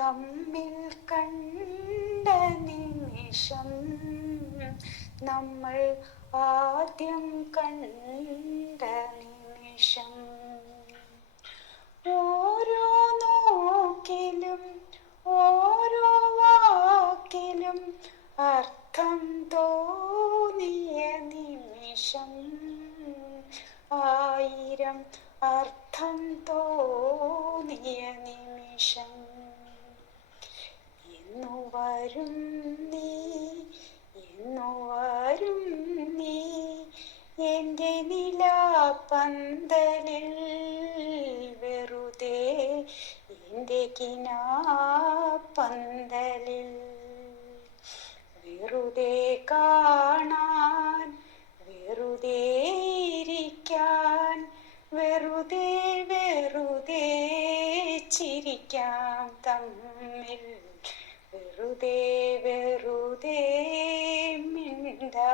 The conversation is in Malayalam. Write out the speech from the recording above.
തമ്മിൽ കണ്ട നിമിഷം നമ്മൾ ആദ്യം കണ്ട നിമിഷം ഓരോ നോക്കിലും ഓരോ വാക്കിലും അർത്ഥം തോന്നിയ നിമിഷം ആയിരം അർത്ഥം തോ വരും നീ എന്നു വരും നീ എന്റെ നിലാപ്പന്തലിൽ വെറുതെ എന്റെ കിനാപ്പന്തലിൽ വെറുതെ കാണാൻ വെറുതെ ഇരിക്കാൻ വെറുതെ വെറുതെ ചിരിക്കാം തമ്മിൽ. വെറുതെ വെറുതെ മിണ്ടാ